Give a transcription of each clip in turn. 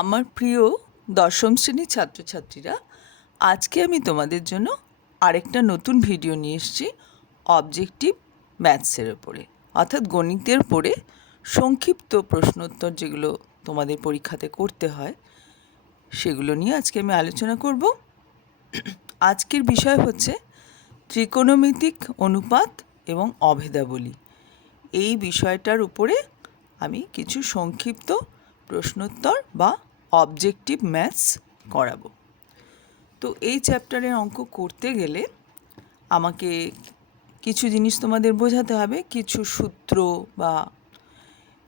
আমার প্রিয় দশম শ্রেণির ছাত্রছাত্রীরা, আজকে আমি তোমাদের জন্য আরেকটা নতুন ভিডিও নিয়ে এসেছি অবজেক্টিভ ম্যাথসের ওপরে অর্থাৎ গণিতের পরে সংক্ষিপ্ত প্রশ্নোত্তর যেগুলো তোমাদের পরীক্ষাতে করতে হয়, সেগুলো নিয়ে আজকে আমি আলোচনা করব। আজকের বিষয় হচ্ছে ত্রিকোণমিতিক অনুপাত এবং অভেদাবলী। এই বিষয়টার উপরে আমি কিছু সংক্ষিপ্ত প্রশ্নোত্তর বা অবজেক্টিভ ম্যাথস করাবো। তো এই চ্যাপ্টারের অঙ্ক করতে গেলে আমাকে কিছু জিনিস তোমাদের বোঝাতে হবে, কিছু সূত্র বা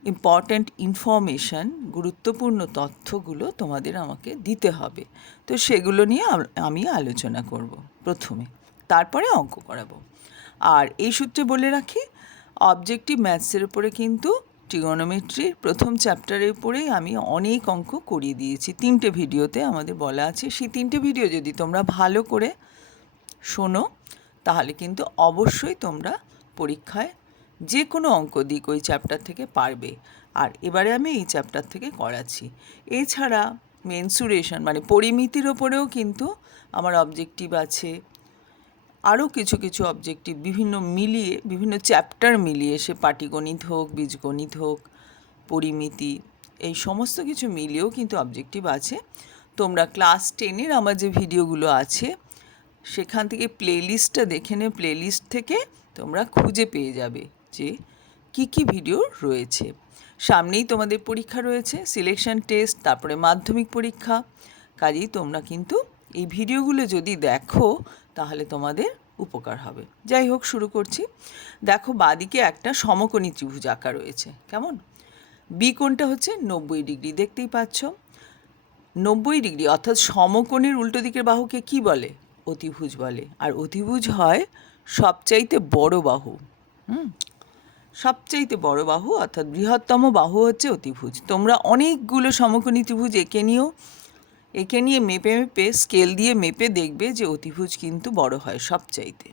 ইম্পর্ট্যান্ট ইনফরমেশান গুরুত্বপূর্ণ তথ্যগুলো তোমাদের আমাকে দিতে হবে। তো সেগুলো নিয়ে আমি আলোচনা করব প্রথমে। তারপরে অঙ্ক করাবো। আর এই সূত্রে বলে রাখি অবজেক্টিভ ম্যাথসের উপরে কিন্তু ট্রিগোনোমেট্রির প্রথম চ্যাপ্টারের উপরেই আমি অনেক অঙ্ক করিয়ে দিয়েছি। তিনটে ভিডিওতে আমাদের বলা আছে। সেই তিনটে ভিডিও যদি তোমরা ভালো করে শোনো, তাহলে কিন্তু অবশ্যই তোমরা পরীক্ষায় যে কোনো অঙ্ক দিক ওই চ্যাপ্টার থেকে পারবে। আর এবারে আমি এই চ্যাপ্টার থেকে করাচ্ছি। এছাড়া মেনসুরেশন মানে পরিমিতির ওপরেও কিন্তু আমার অবজেক্টিভ আছে। আরও কিছু কিছু অবজেক্টিভ বিভিন্ন মিলিয়ে, বিভিন্ন চ্যাপ্টার মিলিয়ে, সে পাটিগণিত হোক, বীজগণিত হোক, পরিমিতি, এই সমস্ত কিছু মিলিয়েও কিন্তু অবজেক্টিভ আছে। তোমরা ক্লাস টেনের আমার যে ভিডিওগুলো আছে, সেখান থেকে প্লেলিস্টটা দেখে নে প্লেলিস্ট থেকে তোমরা খুঁজে পেয়ে যাবে যে কি কি ভিডিও রয়েছে। সামনেই তোমাদের পরীক্ষা রয়েছে সিলেকশন টেস্ট তারপরে মাধ্যমিক পরীক্ষা। কাজেই তোমরা কিন্তু এই ভিডিওগুলো যদি দেখো তাহলে তোমাদের উপকার হবে। যাই হোক, শুরু করছি। দেখো, বাদিকে একটা সমকোণী ত্রিভুজ আঁকা রয়েছে। কেমন? বি কোণটা হচ্ছে নব্বই ডিগ্রি, দেখতেই পাচ্ছ। নব্বই ডিগ্রি, অর্থাৎ সমকোণের উল্টো দিকের বাহুকে কি বলে? অতিভুজ বলে। আর অতিভুজ হয় সবচাইতে বড় বাহু। হুম? সবচাইতে বড় বাহু, অর্থাৎ বৃহত্তম বাহু হচ্ছে অতিভুজ। তোমরা অনেকগুলো সমকোণী ত্রিভুজ এঁকে নিয়েও এঁকে নিয়ে মেপে মেপে স্কেল দিয়ে মেপে দেখবে যে অতিভুজ কিন্তু বড় হয় সবচাইতে।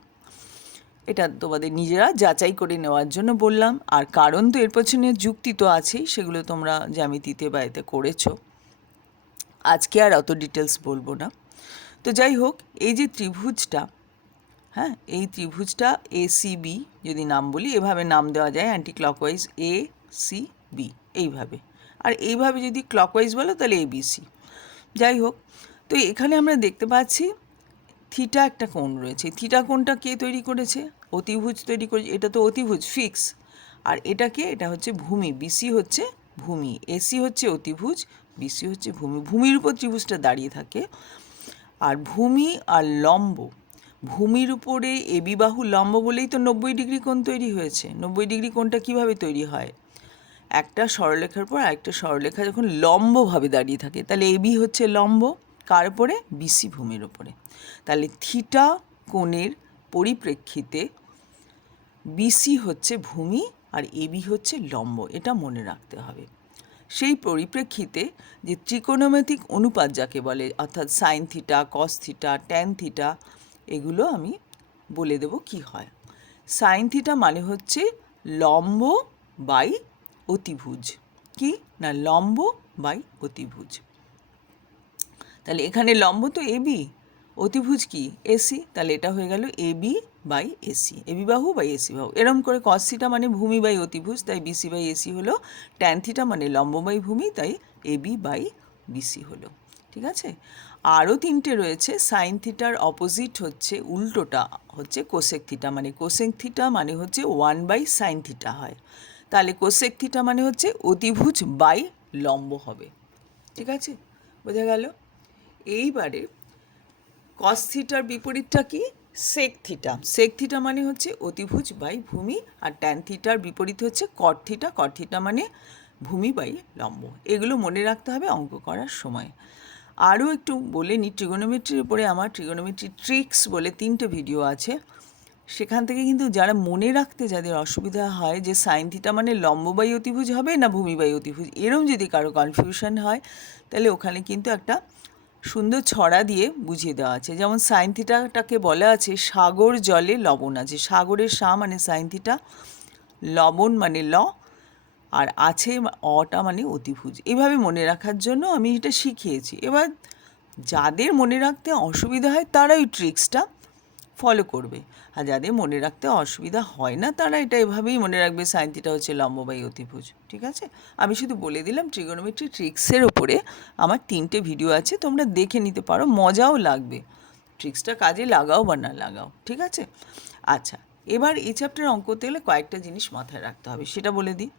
এটা তোমাদের নিজেরা যাচাই করে নেওয়ার জন্য বললাম। আর কারণ তো এর পেছনে যুক্তি তো আছেই, সেগুলো তোমরা জ্যামিতিতে বা এতে করেছ। আজকে আর অত ডিটেলস বলব না। তো যাই হোক, এই যে ত্রিভুজটা হ্যাঁ এই ত্রিভুজটা এ সি বি যদি নাম বলি, এভাবে নাম দেওয়া যায় anti clockwise A C B এইভাবে। আর এইভাবে যদি ক্লকওয়াইজ বলো, তাহলে এ বি সি যাই হোক তো এখানে আমরা দেখতে পাচ্ছি থিটা একটা কোণ রয়েছে। থিটা কোণটা কে তৈরি করেছে? অতিভুজ তৈরি করেছে। এটা তো অতিভুজ, ফিক্স। আর এটাকে এটা হচ্ছে ভূমি। বিসি হচ্ছে ভূমি। এসি হচ্ছে অতিভুজ বিসি হচ্ছে ভূমি। ভূমির উপর ত্রিভুজটা দাঁড়িয়ে থাকে। আর ভূমি আর লম্ব। ভূমির উপরে বাহু লম্ব বলেই তো নব্বই ডিগ্রি কোণ তৈরি হয়েছে। নব্বই ডিগ্রি কোণটা কীভাবে তৈরি হয়? একটা সরলরেখার পর আরেকটা সরলরেখা যখন লম্বভাবে দাঁড়িয়ে থাকে, তাহলে এবি হচ্ছে লম্ব, কার উপরে? বিসি ভূমির ওপরে তাহলে থিটা কোণের পরিপ্রেক্ষিতে বিসি হচ্ছে ভূমি আর এবি হচ্ছে লম্ব, এটা মনে রাখতে হবে। সেই পরিপ্রেক্ষিতে যে ত্রিকোণমিতিক অনুপাত যাকে বলে, অর্থাৎ sine theta, cos theta, tan theta, এগুলো আমি বলে দেব কি হয়। সাইন থিটা মানে হচ্ছে লম্ব বাই অতিভুজ। কি? না, লম্ব বাই অতিভুজ। তাহলে এখানে লম্ব তো এবি অতিভুজ কি? এসি তাহলে এটা হয়ে গেল এবি বাই এসি এবি বাহু বাই এসি বাহু। এরম করে কসিটা মানে ভূমি বাই অতিভুজ, তাই বিসি বাই এসি হলো ট্যান থিটা মানে লম্ব বাই ভূমি, তাই এবি বাই বিসি হলো। ঠিক আছে? আরও তিনটে রয়েছে। সাইন থিটার অপোজিট হচ্ছে, উল্টোটা হচ্ছে কোসেক থিটা মানে কোসেক থিটা মানে হচ্ছে ওয়ান বাই সাইন থিটা হয়। তাহলে কোসেক থিটা মানে হচ্ছে অতিভুজ বাই লম্ব হবে। ঠিক আছে? বোঝা গেল? এইবারে কস থিটার বিপরীতটা কি? Sec theta. সেক থিটা মানে হচ্ছে অতিভুজ বাই ভূমি আর ট্যান থিটার বিপরীত হচ্ছে কট থিটা। কট থিটা মানে ভূমি বাই লম্ব। এগুলো মনে রাখতে হবে অঙ্ক করার সময়। আরও একটু বলে নি ট্রিগোনোমেট্রির উপরে আমার ট্রিগোনোমেট্রি ট্রিক্স বলে তিনটে ভিডিও আছে। সেখান থেকে কিন্তু যারা মনে রাখতে যাদের অসুবিধা হয় যে সাইন থিটা মানে লম্ব বাই অতিভুজ হবে না ভূমি বাই অতিভুজ, এরম যদি কারও কনফিউশন হয়, তাহলে ওখানে কিন্তু একটা সুন্দর ছড়া দিয়ে বুঝিয়ে দেওয়া আছে। যেমন সাইন থিটাটাকে বলা আছে সাগর জলে লবণ আছে। সাগরের সা মানে সাইন থিটা লবণ মানে ল, আর আছে অটা মানে অতিভুজ। এভাবে মনে রাখার জন্য আমি এটা শিখিয়েছি। এবার যাদের মনে রাখতে অসুবিধা হয় তারা ওই ট্রিক্সটা ফলো করবে। আর যাদের মনে রাখতে অসুবিধা হয় না, তারা এটা এভাবেই মনে রাখবে, সাইন থিটা হচ্ছে লম্ব বাই অতিভুজ, ঠিক আছে? আমি শুধু বলে দিলাম ট্রিগোনোমেট্রি ট্রিক্সের ওপরে আমার তিনটে ভিডিও আছে, তোমরা দেখে নিতে পারো, মজাও লাগবে। ট্রিক্সটা কাজে লাগাও বা না লাগাও, ঠিক আছে? আচ্ছা এবার এই চ্যাপ্টার করতে গেলে কয়েকটা জিনিস মাথায় রাখতে হবে, সেটা বলে দিই।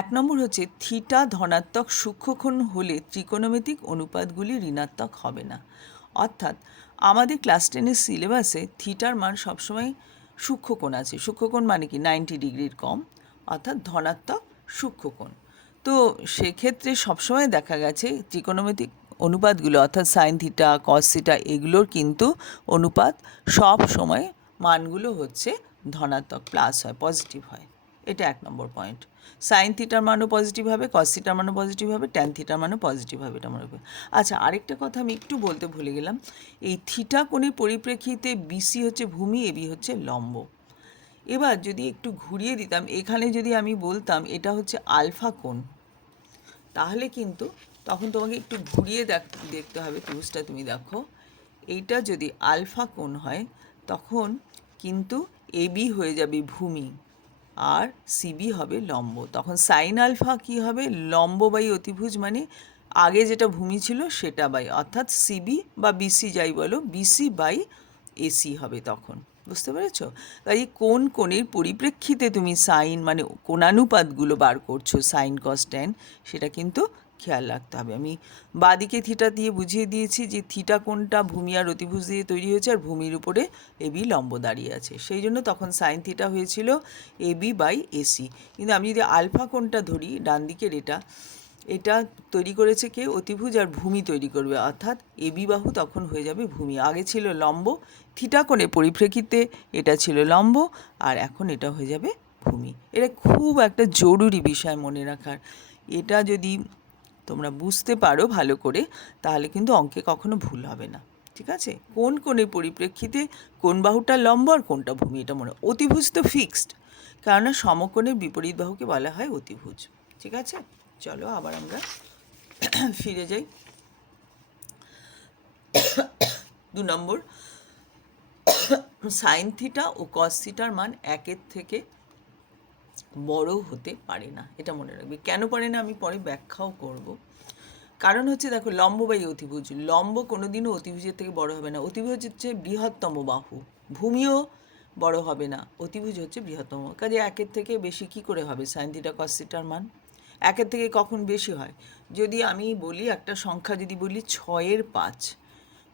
এক নম্বর হচ্ছে, থিটা ধনাত্মক সূক্ষ্মকোণ হলে ত্রিকোণমিতিক অনুপাতগুলি ঋণাত্মক হবে না। অর্থাৎ আমাদের ক্লাস টেনের সিলেবাসে থিটার মান সবসময় সূক্ষ্মকোণ আছে। সূক্ষ্মকোণ মানে কি? নাইনটি ডিগ্রির কম, অর্থাৎ ধনাত্মক সূক্ষ্মকোণ। তো সেক্ষেত্রে সবসময় দেখা গেছে ত্রিকোণমিতিক অনুপাতগুলো, অর্থাৎ সাইন থিটা, কস থিটা, এগুলোর কিন্তু অনুপাত সব সময় মানগুলো হচ্ছে ধনাত্মক, প্লাস হয়, পজিটিভ হয়। এটা এক নম্বর পয়েন্ট সাইন থিটার মানও পজিটিভ হবে কস থিটার মানও পজিটিভ হবে ট্যান থিটার মানও পজিটিভ হবে এটা মনে রাখবে আচ্ছা আরেকটা কথা আমি একটু বলতে ভুলে গেলাম। এই থিটা কোণের পরিপ্রেক্ষিতে বিসি হচ্ছে ভূমি এবি হচ্ছে লম্ব। এবার যদি একটু ঘুরিয়ে দিতাম, এখানে যদি আমি বলতাম এটা হচ্ছে আলফা কোণ, তাহলে কিন্তু তখন তোমাকে একটু ঘুরিয়ে দেখ, দেখতে হবে ত্রিভুজটা তুমি দেখো। এইটা যদি আলফা কোণ হয়, তখন কিন্তু এবি হয়ে যাবে ভূমি। আর সিবি হবে লম্ব। তখন সাইন আলফা কি হবে? লম্ব বাই অতিভুজ মানে আগে যেটা ভূমি ছিল সেটা বাই, অর্থাৎ সিবি বা বিসি যাই বলো বিসি বাই এসি হবে তখন। বুঝতে পেরেছ? তাই কোন কোণের পরিপ্রেক্ষিতে তুমি সাইন মানে কোণানুপাতগুলো বার করছ সাইন কস টেন সেটা কিন্তু খেয়াল রাখতে হবে। আমি বাদিকে থিটা দিয়ে বুঝিয়ে দিয়েছি যে থিটা কোনটা ভূমি আর অতিভুজ দিয়ে তৈরি হয়েছে আর ভূমির উপরে এবি লম্ব দাঁড়িয়ে আছে। সেই জন্য তখন সাইন থিটা হয়েছিল এবি বাই এসি কিন্তু আমি যদি আলফা কোনটা ধরি, ডান দিকের এটা এটা তৈরি করেছে কে? অতিভুজ আর ভূমি তৈরি করবে। অর্থাৎ এবি বাহু তখন হয়ে যাবে ভূমি। আগে ছিল লম্ব থিটা কোণে পরিপ্রেক্ষিতে এটা ছিল লম্ব, আর এখন এটা হয়ে যাবে ভূমি। এটা খুব একটা জরুরি বিষয় মনে রাখার। এটা যদি তোমরা বুঝতে পারো ভালো করে, তাহলে কিন্তু অঙ্কে কখনো ভুল হবে না। ঠিক আছে? কোন কোণের পরিপ্রেক্ষিতে কোন বাহুটা লম্ব আর কোনটা ভূমি? এটা মনে অতিভুজ তো ফিক্সড কেননা সমকোণের বিপরীত বাহুকে বলা হয় অতিভুজ। ঠিক আছে? চলো আবার আমরা ফিরে যাই। দু নম্বর সাইন থিটা ও কস থিটার মান একের থেকে বড় হতে পারে না, এটা মনে রাখবে। কেন পারে না আমি পরে ব্যাখ্যাও করব। কারণ হচ্ছে দেখো, লম্ব বাই অতিভুজ। লম্ব কোনোদিনও অতিভুজের থেকে বড় হবে না। অতিভুজ হচ্ছে বৃহত্তম বাহু। ভূমিও বড় হবে না। অতিভুজ হচ্ছে বৃহত্তম। কাজে একের থেকে বেশি কি করে হবে? সাইন থিটা কস থিটার মান? একের থেকে কখন বেশি হয়? যদি আমি বলি একটা সংখ্যা যদি বলি ছয়ের পাঁচ,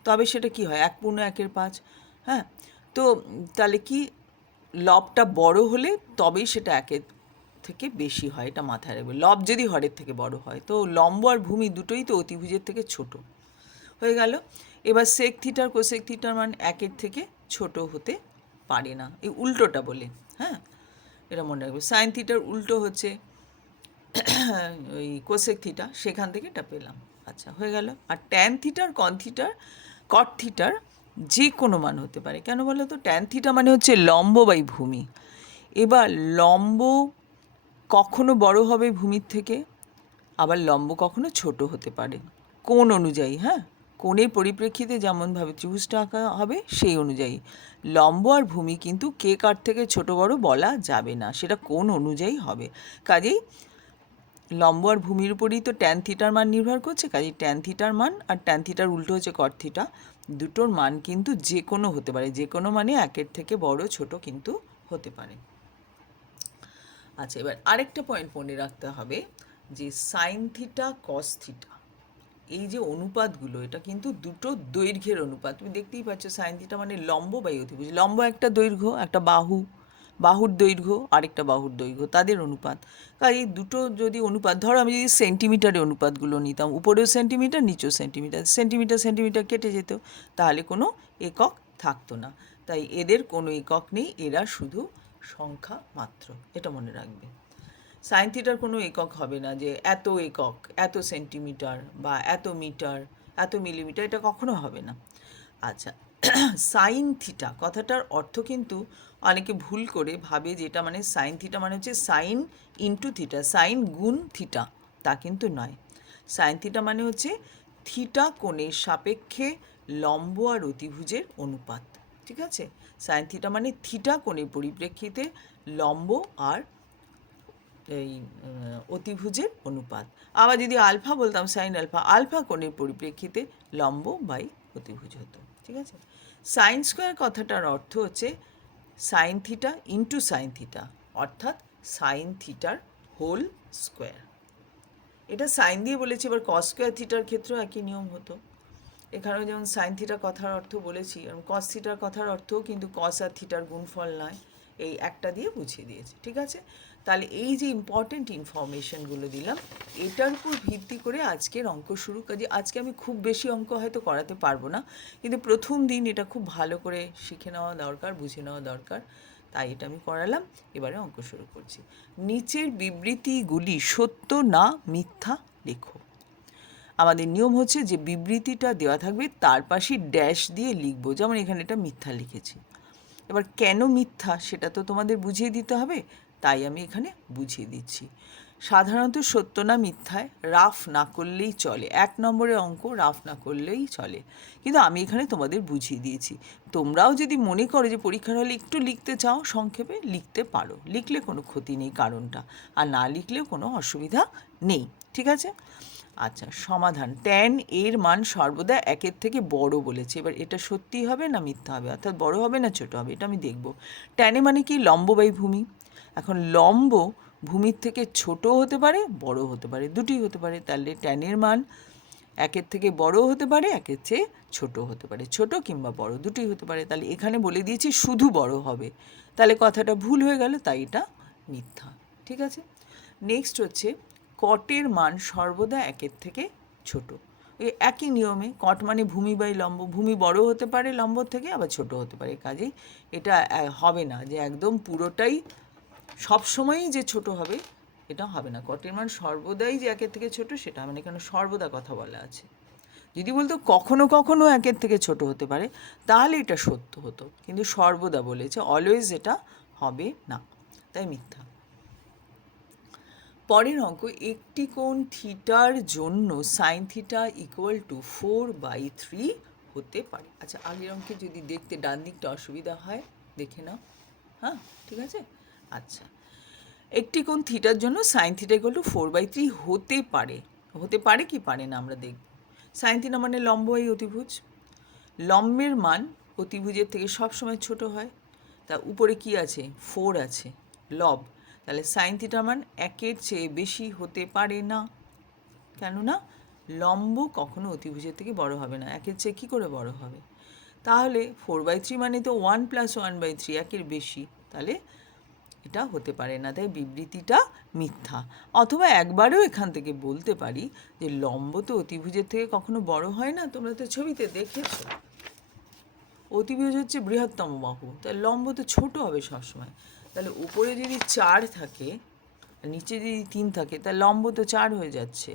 তবে সেটা কি হয়? এক পূর্ণ একের পাঁচ হ্যাঁ? তো তাহলে কি লবটা বড় হলে তবেই সেটা একের থেকে বেশি হয়, এটা মাথায় রাখবে। লব যদি হরের থেকে বড় হয়, তো লম্ব আর ভূমি দুটোই তো অতিভুজের থেকে ছোট। হয়ে গেল। এবার সেক থিটার কোসেক থিটার মান একের থেকে ছোট হতে পারে না। এই উল্টোটা বলে হ্যাঁ? এটা মনে রাখবে। সাইন থিটার উল্টো হচ্ছে ওই কোসেক থিটা সেখান থেকে এটা পেলাম। আচ্ছা হয়ে গেল। আর ট্যান থিটার কন থিটার কট থিটার যে কোনো মান হতে পারে। কেন বলো তো? ট্যান থিটা মানে হচ্ছে লম্ব বাই ভূমি। এবার লম্ব কখনো বড় হবে ভূমির থেকে, আবার লম্ব কখনো ছোট হতে পারে। কোন অনুযায়ী হ্যাঁ? কোণের পরিপ্রেক্ষিতে যেমনভাবে ত্রিভুজটা আঁকা হবে, সেই অনুযায়ী। লম্ব আর ভূমি কিন্তু কে কার থেকে ছোট বড় বলা যাবে না, সেটা কোন অনুযায়ী হবে। কাজেই লম্ব আর ভূমির উপরেই তো ট্যান থিটার মান নির্ভর করছে, কাজেই ট্যান থিটার মান আর ট্যান থিটার উল্টো হচ্ছে কট থিটা দুটোর মান কিন্তু যে কোনো হতে পারে, যে কোনো মানে একের থেকে বড়, ছোট কিন্তু হতে পারে। আচ্ছা এবার আরেকটা পয়েন্ট মনে রাখতে হবে যে সাইন থিটা কস থিটা এই যে অনুপাতগুলো, এটা কিন্তু দুটো দৈর্ঘ্যের অনুপাত। তুমি দেখতেই পাচ্ছ সাইন থিটা মানে লম্ব বাই লম্ব একটা দৈর্ঘ্য, একটা বাহু বাহুর দৈর্ঘ্য, আরেকটা বাহুর দৈর্ঘ্য, তাদের অনুপাত। কাজে এই দুটো যদি অনুপাত, ধরো আমি যদি সেন্টিমিটারের অনুপাতগুলো নিতাম, উপরেও সেন্টিমিটার, নিচেও সেন্টিমিটার সেন্টিমিটার সেন্টিমিটার কেটে যেত, তাহলে কোনো একক থাকতো না। তাই এদের কোনো একক নেই, এরা শুধু সংখ্যা মাত্র, এটা মনে রাখবে। সাইন থিটার কোনো একক হবে না যে এত একক, এত সেন্টিমিটার বা এত মিটার, এত মিলিমিটার, এটা কখনো হবে না। আচ্ছা সাইন থিটা, কথাটার অর্থ কিন্তু অনেকে ভুল করে ভাবে যে এটা মানে সাইন থিটা মানে হচ্ছে সাইন ইন্টু থিটা, সাইন গুণ থিটা, তা কিন্তু নয়। সাইন থিটা মানে হচ্ছে থিটা কোণের সাপেক্ষে লম্ব আর অতিভুজের অনুপাত, ঠিক আছে? সাইন থিটা মানে থিটা কোণের পরিপ্রেক্ষিতে লম্ব আর এই অতিভুজের অনুপাত। আবার যদি আলফা বলতাম, সাইন আলফা আলফা কোণের পরিপ্রেক্ষিতে লম্ব বাই অতিভুজ হতো। ঠিক আছে? সাইন স্কোয়ার কথাটার অর্থ হচ্ছে sine theta into sine theta অর্থাৎ সাইন থিটার হোল স্কোয়ার এটা সাইন দিয়ে বলেছি, এবার কস স্কোয়ার থিটার ক্ষেত্রেও একই নিয়ম হতো। এখানেও যেমন সাইন থিটার কথার অর্থ বলেছি এবং কস থিটার কথার অর্থও কিন্তু কস আর থিটার গুণফল নয়, এই একটা দিয়ে বুঝিয়ে দিয়েছে, ঠিক আছে? তাহলে এই যে ইম্পর্টেন্ট ইনফরমেশনগুলো দিলাম, এটার উপর ভিত্তি করে আজকের অঙ্ক শুরু কাজে আজকে আমি খুব বেশি অঙ্ক হয়তো করাতে পারব না, কিন্তু প্রথম দিন এটা খুব ভালো করে শিখে নেওয়া দরকার, বুঝে নেওয়া দরকার, তাই এটা আমি করালাম। এবারে অঙ্ক শুরু করছি। নিচের বিবৃতিগুলি সত্য না মিথ্যা লেখো। আমাদের নিয়ম হচ্ছে যে বিবৃতিটা দেওয়া থাকবে, তার পাশে ড্যাশ দিয়ে লিখব। যেমন এখানে এটা মিথ্যা লিখেছি। এবার কেন মিথ্যা সেটা তো তোমাদের বুঝিয়ে দিতে হবে। তাই আমি এখানে বুঝিয়ে দিচ্ছি। সাধারণত সত্য না মিথ্যায় রাফ না করলেই চলে। এক নম্বরের অঙ্ক রাফ না করলেই চলে। কিন্তু আমি এখানে তোমাদের বুঝিয়ে দিয়েছি। তোমরাও যদি মনে করো যে পরীক্ষার হলে একটু লিখতে চাও, সংক্ষেপে লিখতে পারো। লিখলে কোনো ক্ষতি নেই কারণটা। আর না লিখলেও কোনো অসুবিধা নেই। ঠিক আছে? আচ্ছা সমাধান। ট্যান এর মান সর্বদা একের থেকে বড় বলেছে। এবার এটা সত্যি হবে না মিথ্যা হবে? অর্থাৎ বড় হবে না ছোট হবে? এটা আমি দেখব। ট্যানে মানে কি? লম্ববাই ভূমি। এখন লম্ব ভূমির থেকে ছোট হতে পারে বড় হতে পারে দুটি হতে পারে। তাহলে ট্যানের মান একের থেকে বড় হতে পারে, একের চেয়ে ছোট হতে পারে। ছোট কিংবা বড় দুটি হতে পারে। তাহলে এখানে বলে দিয়েছি শুধু বড় হবে। তাহলে কথাটা ভুল হয়ে গেল, তাই এটা মিথ্যা। ঠিক আছে? নেক্সট হচ্ছে কটের মান সর্বদা একের থেকে ছোট। ওই একই নিয়মে কট মানে ভূমি বাই লম্ব, ভূমি বড় হতে পারে লম্ব থেকে, আবার ছোট হতে পারে। কাজেই এটা হবে না যে একদম পুরোটাই সবসময়ই যে ছোট হবে, এটা হবে না। কটের মান সর্বদাই যে একের থেকে ছোট, সেটা মানে কেন সর্বদা কথা বলা আছে। যদি বলতো কখনো কখনো একের থেকে ছোট হতে পারে, তাহলে এটা সত্য হতো। কিন্তু সর্বদা বলেছে অলওয়েজ এটা হবে না। তাই মিথ্যা। পরের অঙ্ক, একটি কোণ থিটার জন্য sine theta equal to four by three হতে পারে। আচ্ছা আগের অঙ্কে যদি দেখতে ডান দিকটা অসুবিধা হয়, দেখে নাও। হ্যাঁ ঠিক আছে? আচ্ছা। একটি কোণ থিটার জন্য sine theta equal to four by three হতে পারে। হতে পারে কি পারে না আমরা দেখব। সাইন থিটা মানে লম্ব এই অতিভুজ। লম্বের মান অতিভুজের থেকে সবসময় ছোট হয়। তা উপরে কি আছে? ফোর আছে। লব। তাহলে সাইন থিটার মান একের চেয়ে বেশি হতে পারে না। কেননা লম্ব কখনো অতিভুজের থেকে বড় হবে না। একের চেয়ে কী করে বড় হবে? তাহলে ফোর বাই থ্রি মানে তো one plus one by three একের বেশি। তাহলে এটা হতে পারে না, তাই বিবৃতিটা মিথ্যা। অথবা একবারও এখান থেকে বলতে পারি যে লম্ব তো অতিভুজের থেকে কখনো বড় হয় না, তোমরা তো ছবিতে দেখেছ। অতিভুজ হচ্ছে বৃহত্তম বাহু, তাহলে লম্ব তো ছোট হবে সবসময়। তাহলে উপরে যদি চার থাকে নিচে যদি তিন থাকে, তাহলে লম্ব তো চার হয়ে যাচ্ছে।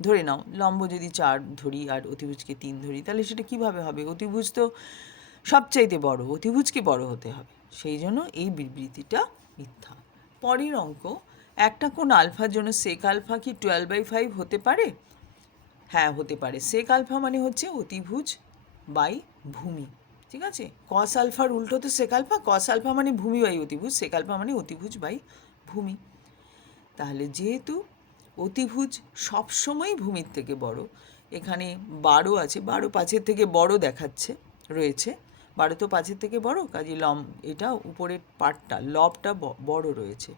ধরে নাও, লম্ব যদি চার ধরি আর অতিভুজকে তিন ধরি, তাহলে সেটা কীভাবে হবে? অতিভুজ তো সবচাইতে বড়, অতিভুজকে বড় হতে হবে। সেই জন্য এই বিবৃতিটা মিথ্যা। পরের অঙ্ক, একটা কোন আলফার জন্য সেক আলফা কি টুয়েলভ বাই ফাইভ হতে পারে? হ্যাঁ হতে পারে। সেক আলফা মানে হচ্ছে অতিভুজ বাই ভূমি। ঠিক আছে? কস আলফার উল্টো তো সেক আলফা কস আলফা মানে ভূমি বাই অতিভুজ সেক আলফা মানে অতিভুজ বাই ভূমি। তাহলে যেহেতু অতিভুজ সবসময় ভূমির থেকে বড়, এখানে বারো আছে, বারো পাঁচের থেকে বড় দেখাচ্ছে, রয়েছে। বারো তো পাঁচের থেকে বড়, কাজে লম এটা উপরের পার্টটা লবটা বড় রয়েছে।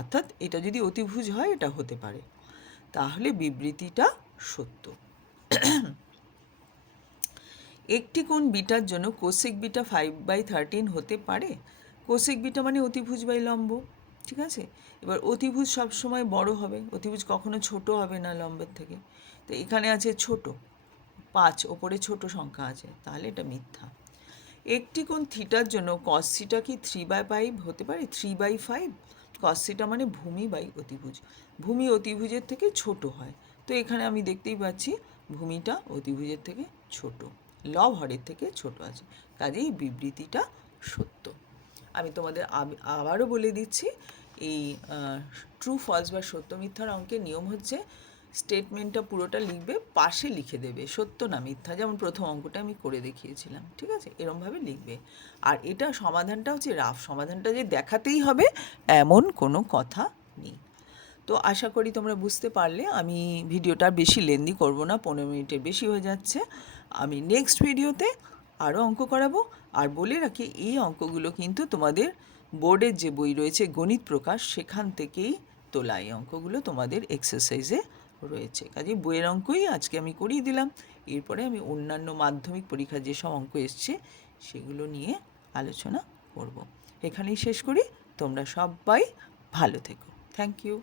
অর্থাৎ এটা যদি অতিভুজ হয়, এটা হতে পারে। তাহলে বিবৃতিটা সত্য। একটি কোণ বিটার জন্য cosec beta five by thirteen হতে পারে। কোসেক বিটা মানে অতিভুজ বাই লম্ব, ঠিক আছে? এবার অতিভুজ সবসময় বড় হবে, অতিভুজ কখনো ছোট হবে না লম্বের থেকে। তো এখানে আছে ছোট, পাঁচ, ওপরে ছোট সংখ্যা আছে, তাহলে এটা মিথ্যা। একটি কোণ থিটার জন্য কস থিটা কি থ্রি বাই ফাইভ হতে পারে? Three by five cos theta মানে ভূমি বাই অতিভুজ। ভূমি অতিভুজের থেকে ছোট হয়। তো এখানে আমি দেখতেই পাচ্ছি ভূমিটা অতিভুজের থেকে ছোট। লব হরের থেকে ছোট আছে। কাজেই বিবৃতিটা সত্য। আমি তোমাদের আবারও বলে দিচ্ছি, এই ট্রু ফলস বা সত্য মিথ্যার অঙ্কের নিয়ম হচ্ছে স্টেটমেন্টটা পুরোটা লিখবে, পাশে লিখে দেবে। সত্য না মিথ্যা, যেমন প্রথম অঙ্কটা আমি করে দেখিয়েছিলাম, ঠিক আছে? এরমভাবে লিখবে। আর এটা সমাধানটা হচ্ছে রাফ, সমাধানটা যে দেখাতেই হবে, এমন কোনো কথা নেই। তো আশা করি তোমরা বুঝতে পারলে, আমি ভিডিওটা বেশি লেন্দি করব না, পনেরো মিনিটের বেশি হয়ে যাচ্ছে। আমি নেক্সট ভিডিওতে আরও অঙ্ক করাবো। আর বলে রাখি, এই অঙ্কগুলো কিন্তু তোমাদের বোর্ডের যে বই রয়েছে গণিত প্রকাশ, সেখান থেকেই তোলা। এই অঙ্কগুলো তোমাদের এক্সারসাইজে রয়েছে। কাজে বইয়ের অঙ্কই আজকে আমি করিয়ে দিলাম। এরপরে আমি অন্যান্য মাধ্যমিক পরীক্ষার যেসব অঙ্ক এসছে, সেগুলো নিয়ে আলোচনা করব। এখানেই শেষ করি। তোমরা সবাই ভালো থেকো। Thank you